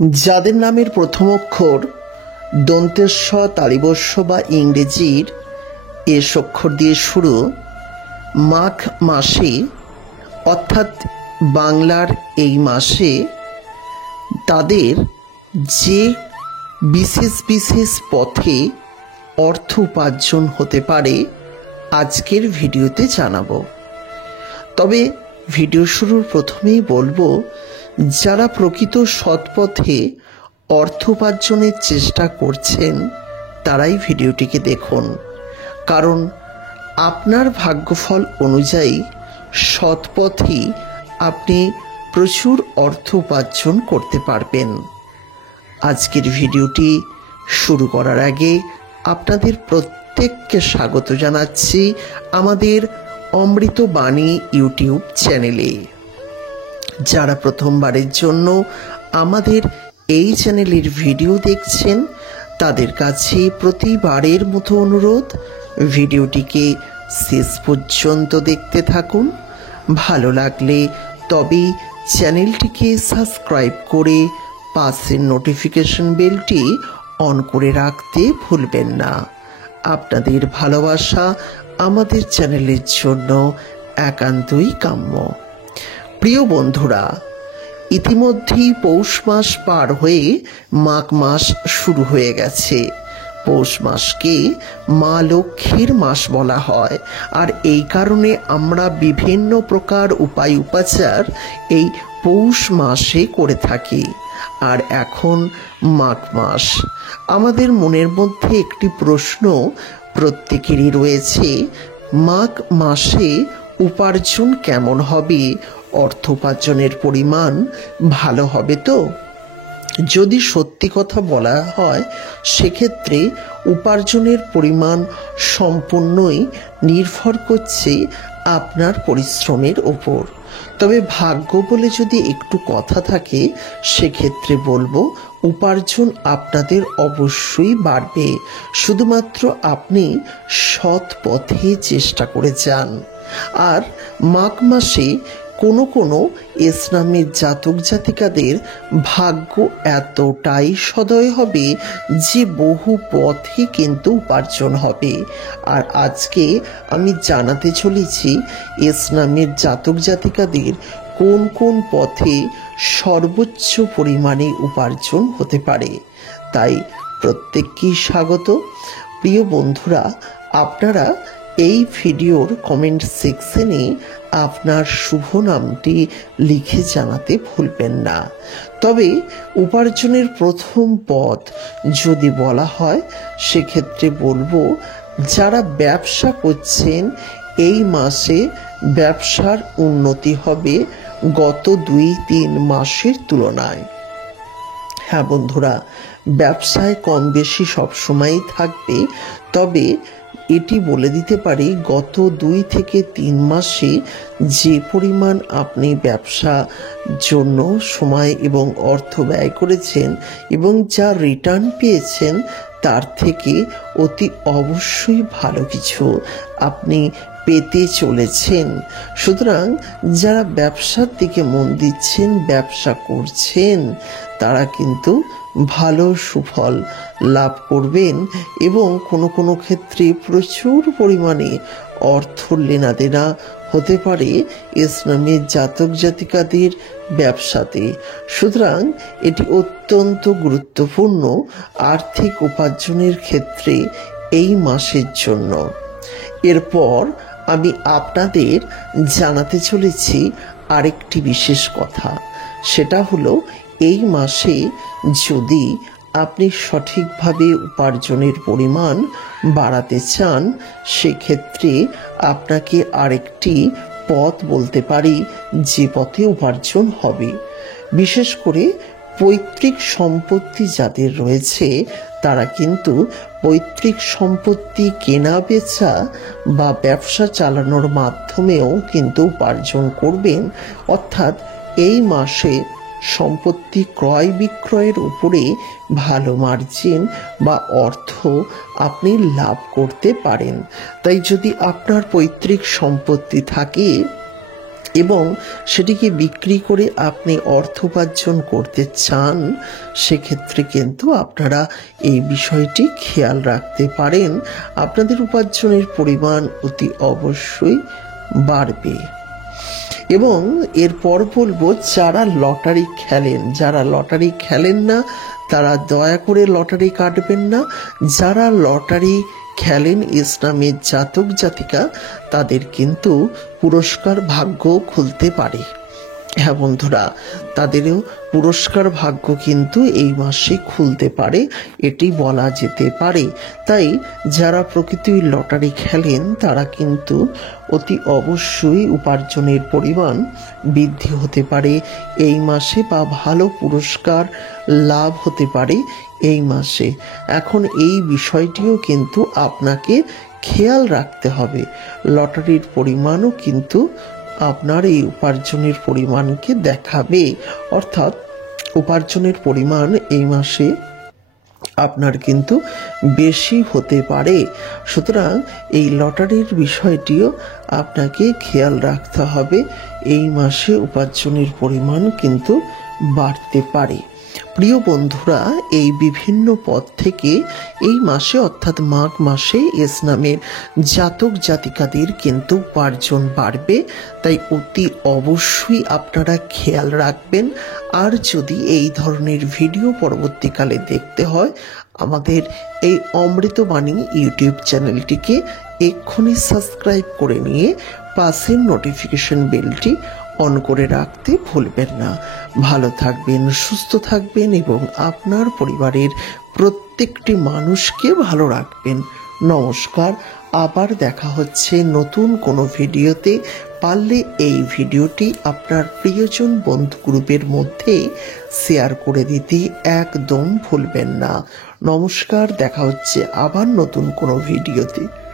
যাদের নামের প্রথম অক্ষর দন্তেস্ব তালিবস্য বা ইংরেজির এস অক্ষর দিয়ে শুরু, মাঘ মাসে অর্থাৎ বাংলার এই মাসে তাদের যে বিশেষ বিশেষ পথে অর্থ উপার্জন হতে পারে আজকের ভিডিওতে জানাবো। তবে ভিডিও শুরুর প্রথমেই বলবো, যারা প্রকৃত সৎ পথে অর্থ উপার্জনের চেষ্টা করছেন তারাই ভিডিওটিকে দেখুন, কারণ আপনার ভাগ্যফল অনুযায়ী সৎ পথেই আপনি প্রচুর অর্থ উপার্জন করতে পারবেন। আজকের ভিডিওটি শুরু করার আগে আপনাদের প্রত্যেককে স্বাগত জানাচ্ছি আমাদের অমৃত বাণী ইউটিউব চ্যানেলে। যারা প্রথমবারের জন্য আমাদের এই চ্যানেলের ভিডিও দেখছেন তাদের কাছে প্রতিবারের মতো অনুরোধ, ভিডিওটিকে শেষ পর্যন্ত দেখতে থাকুন। ভালো লাগলে তবেই চ্যানেলটিকে সাবস্ক্রাইব করে পাশের নোটিফিকেশন বেলটি অন করে রাখতে ভুলবেন না। আপনাদের ভালোবাসা আমাদের চ্যানেলের জন্য একান্তই কাম্য। প্রিয় বন্ধুরা, ইতিমধ্যেই পৌষ মাস পার হয়ে মাঘ মাস শুরু হয়ে গেছে। পৌষ মাসকে মা লক্ষ্মীর মাস বলা হয়, আর এই কারণে আমরা বিভিন্ন প্রকার উপায় উপাচার এই পৌষ মাসে করে থাকি। আর এখন মাঘ মাস, আমাদের মনের মধ্যে একটি প্রশ্ন প্রত্যেকেরই রয়েছে, মাঘ মাসে উপার্জন কেমন হবে? অর্থ উপার্জনের পরিমাণ ভালো হবে তো? যদি সত্যি কথা বলা হয় সেক্ষেত্রে উপার্জনের পরিমাণ সম্পূর্ণই নির্ভর করছে আপনার পরিশ্রমের ওপর। তবে ভাগ্য বলে যদি একটু কথা থাকে সেক্ষেত্রে বলবো, উপার্জন আপনাদের অবশ্যই বাড়বে, শুধুমাত্র আপনি সৎ পথে চেষ্টা করে যান। আর মাঘ মাসে কোনো কোনো ইসলামের জাতক জাতিকাদের ভাগ্য এতটাই সদয় হবে যে বহু পথে কিন্তু উপার্জন হবে। আর আজকে আমি জানাতে চলেছি ইসলামের জাতক জাতিকাদের কোন কোন পথে সর্বোচ্চ পরিমাণে উপার্জন হতে পারে। তাই প্রত্যেককেই স্বাগত। প্রিয় বন্ধুরা, আপনারা এই ভিডিওর কমেন্ট সেকশনে আপনার শুভ নামটি লিখে জানাতে ভুলবেন না। তবে উপার্জনের প্রথম পথ যদি বলা হয় সেক্ষেত্রে বলবো, যারা ব্যবসা করছেন এই মাসে ব্যবসার উন্নতি হবে গত 2-3 মাসের তুলনায়। হ্যাঁ বন্ধুরা, ব্যবসায় কম বেশি সবসময়ই থাকবে, তবে এটি বলে দিতে পারি গত 2 থেকে 3 মাসে যে পরিমাণ আপনি ব্যবসা জন্য সময় এবং অর্থ ব্যয় করেছেন এবং যা রিটার্ন পেয়েছেন তার থেকে অতি অবশ্যই ভালো কিছু আপনি পেতে চলেছেন। সুতরাং যারা ব্যবসার দিকে মন দিচ্ছেন, ব্যবসা করছেন, তারা কিন্তু ভালো সুফল লাভ করবেন এবং কোনো কোনো ক্ষেত্রে প্রচুর পরিমাণে অর্থ লেনাদেনা হতে পারে ইসলামের জাতক জাতিকাদের ব্যবসাতে। সুতরাং এটি অত্যন্ত গুরুত্বপূর্ণ আর্থিক উপার্জনের ক্ষেত্রে এই মাসের জন্য। এরপর আমি আপনাদের জানাতে চলেছি আরেকটি বিশেষ কথা, সেটা হলো এই মাসে যদি আপনি সঠিকভাবে উপার্জনের পরিমাণ বাড়াতে চান সেক্ষেত্রে আপনাকে আরেকটি পথ বলতে পারি যে পথে উপার্জন হবে। বিশেষ করে পৈতৃক সম্পত্তি যাদের রয়েছে তারা কিন্তু পৈতৃক সম্পত্তি কেনা বেচা বা ব্যবসা চালানোর মাধ্যমেও কিন্তু উপার্জন করবেন। অর্থাৎ এই মাসে সম্পত্তি ক্রয় বিক্রয়ের উপরে ভালো মার্জিন বা অর্থ আপনি লাভ করতে পারেন। তাই যদি আপনার পৈতৃক সম্পত্তি থাকে এবং সেটিকে বিক্রি করে আপনি অর্থ উপার্জন করতে চান, সেক্ষেত্রে কিন্তু আপনারা এই বিষয়টি খেয়াল রাখতে পারেন। আপনাদের উপার্জনের পরিমাণ অতি অবশ্যই বাড়বে। এবং এরপর বলবো, যারা লটারি খেলেন না তারা দয়া করে লটারি কাটবেন না। যারা লটারি খেলেন ইসলামের জাতক জাতিকা, তাদের কিন্তু পুরস্কার ভাগ্য খুলতে পারে। হ্যাঁ বন্ধুরা, তাদেরও পুরস্কার ভাগ্য কিন্তু এই মাসে খুলতে পারে, এটি বলা যেতে পারে। তাই যারা প্রকৃতির লটারি খেলেন তারা কিন্তু অতি অবশ্যই উপার্জনের পরিমাণ বৃদ্ধি হতে পারে এই মাসে, বা ভালো পুরস্কার লাভ হতে পারে এই মাসে। এখন এই বিষয়টিও কিন্তু আপনাকে খেয়াল রাখতে হবে। লটারির পরিমাণও কিন্তু আপনার এই উপার্জনের পরিমাণকে দেখাবে, অর্থাৎ উপার্জনের পরিমাণ এই মাসে আপনার কিন্তু বেশি হতে পারে। সুতরাং এই লটারির বিষয়টিও আপনাকে খেয়াল রাখতে হবে। এই মাসে উপার্জনের পরিমাণ কিন্তু বাড়তে পারে। প্রিয় বন্ধুরা, এই বিভিন্ন পদ থেকে এই মাসে অর্থাৎ মাঘ মাসে ইসলামের জাতক জাতিকাদের কিন্তু উপার্জন বাড়বে। তাই অতি অবশ্যই আপনারা খেয়াল রাখবেন। আর যদি এই ধরনের ভিডিও পরবর্তীকালে দেখতে হয়, আমাদের এই অমৃতবাণী ইউটিউব চ্যানেলটিকে এক্ষুনি সাবস্ক্রাইব করে নিয়ে পাশের নোটিফিকেশন বেলটি অন করে রাখতে ভুলবেন না। ভালো থাকবেন, সুস্থ থাকবেন এবং আপনার পরিবারের প্রত্যেকটি মানুষকে ভালো রাখবেন। নমস্কার, আবার দেখা হচ্ছে নতুন কোনো ভিডিওতে। পারলে এই ভিডিওটি আপনার প্রিয়জন বন্ধু গ্রুপের মধ্যে শেয়ার করে দিতে একদম ভুলবেন না। নমস্কার, দেখা হচ্ছে আবার নতুন কোনো ভিডিওতে।